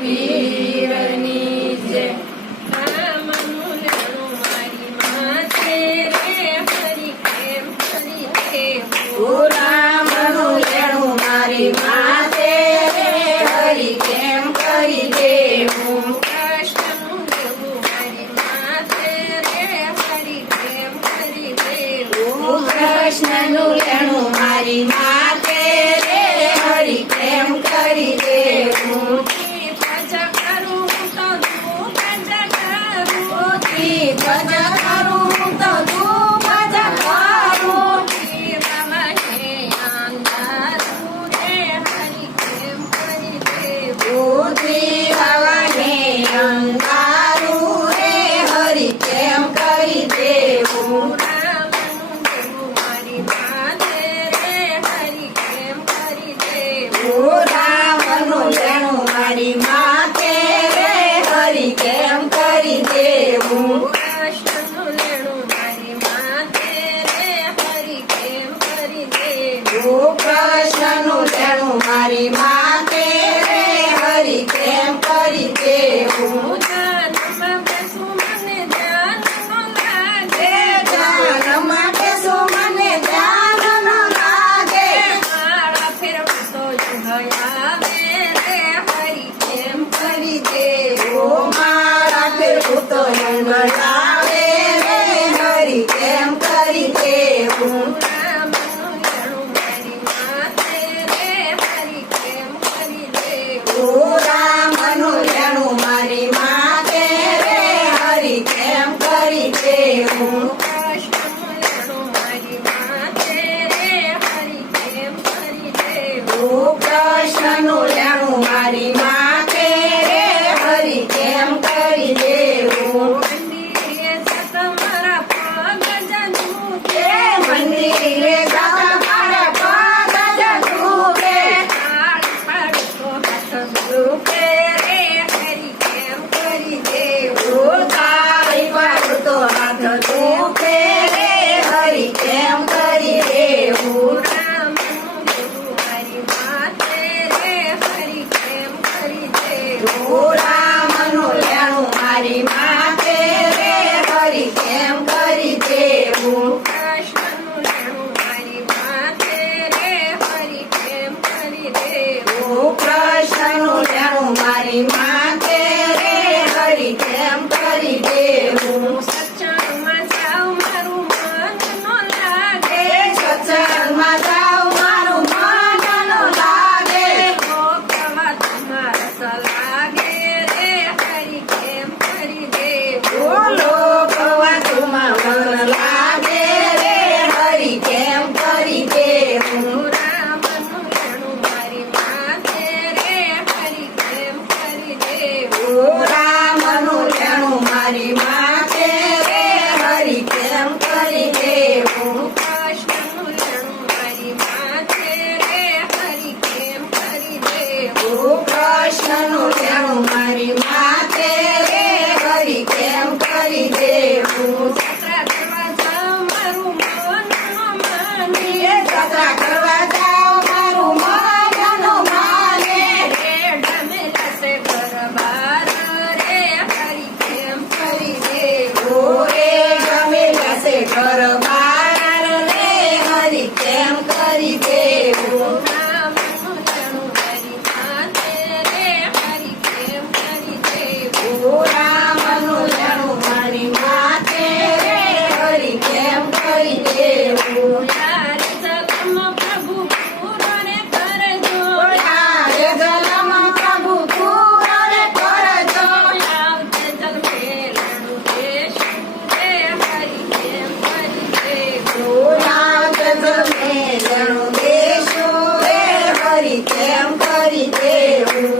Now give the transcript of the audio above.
પીરની જય. રામનું લેણું મારી માથે રે હરી કેમ કરી દેવું. રામનું લેણું મારી માથે રે હરી કેમ કરી દેવું. કૃષ્ણનું લેવું મારી માથે રે હરી કેમ કરી દેવું. કૃષ્ણનું લેણું મારી માથે રે હરી કેમ કરી દેવું. ભજ કરું તો તું ભજ કરું. ભજ કરું તો તું ભજ કરું. જીવમાં હે અંધારું રે હરી કેમ કરી દેવું. બુદ્ધિ હવાને અંધારું રે હરી કેમ કરી દેવું. રામનું લેવું મારી માથે રે હરી કેમ કરી દેવું. રામનું લેણું મારી માથે રે હરી કેમ કરી દેવું. કૃષ્ણનું લેણું મારી માથે રે હરી કેમ કરી દેવું. કૃષ્ણનું લેણું મારી માથે રે હરી કેમ કરી દેવું. ધ્યાનમાં બેસું મને ધ્યાન ન લાગે. ધ્યાનમાં બેસું મને ધ્યાન ન લાગે. માળા ફેરવું તો જુહયાવે રે હરી કેમ કરી દેવું. મારા ફેરવું તો મંગળાવે રે હરી કેમ કરી દેવું. રામનું લેણું મારી માથે રે હરી કેમ કરી દેવું. રામનું લેણું મારી માથે રે હરી કેમ કરી દેવું. કૃષ્ણનું લેણું મારી માથે રે હરી કેમ કરી દેવું. કૃષ્ણનું લેણું મારી માથે રે હરી કેમ કરી દેવું. મંદિરે જતા મારા પગ જનુકે. મંદિરે જતા મારા પગ જ ડૂબે. તાળી પાડું તો હાથ દુખે રે હરી કેમ કરી દેવું. તાળી પાડું તો હાથ દુખે રે હરી કેમ કરી દેવું. રામનું લેવું મારી માથે રે હરી કેમ કરી દેવું. રામનું લેણું મારી માથે રે હરી કેમ કરી દેવું. કૃષ્ણનું લેણું મારી માથે રે હરી કેમ કરી દેવું. કૃષ્ણનું લેણું મારી માથે રે હરી કેમ કરી દેવું. સત્સંગમાં જાઉં મારું મન નો લાગે. સત્સંગમાં જાઉં મારું મન ન લાગે. લોકવા તમારા સલાગે રે હરી કેમ કરી દેવું. બોલો વાતમાં મન લાગે રે હરી કેમ કરી દેવું. રામનું લેણું મારી માથે રે હરી કેમ કરી દેવું. રામનું લેણું મારી માથે રે હરી કેમ કરી દેવું. કૃષ્ણનું લેણું મારી માથે રે હરી કેમ કરી દેવું. કૃષ્ણનું લેણું મારી માથે રે હરી કેમ કરી દેવું. જાત્રા કરવા જાઉં મારું મન નો માને. જાત્રા કરવા જાઓ મારું મન ન માને. રે ઢમેલા સે ઘર બાર રે હરી કેમ કરી દેવું. રે ગમે જશે ઘર બહાર રે હરી કેમ કરી દેવું. રામનું લેણું મારી માથે રે હરી કેમ કરી દેવું. રામનું લેણું મારી માથે રે હરી કેમ કરી દેવું. યાર જલમ પ્રભુ પૂરને કરજો. યારે જલમ પ્રભુ પૂરને કરજો. આવતે જન્મે લેણું દેશું રે હરી કેમ કરી દેવું. નાથ જમે લેણું દેશું રે હરી કેમ કરી દેવું.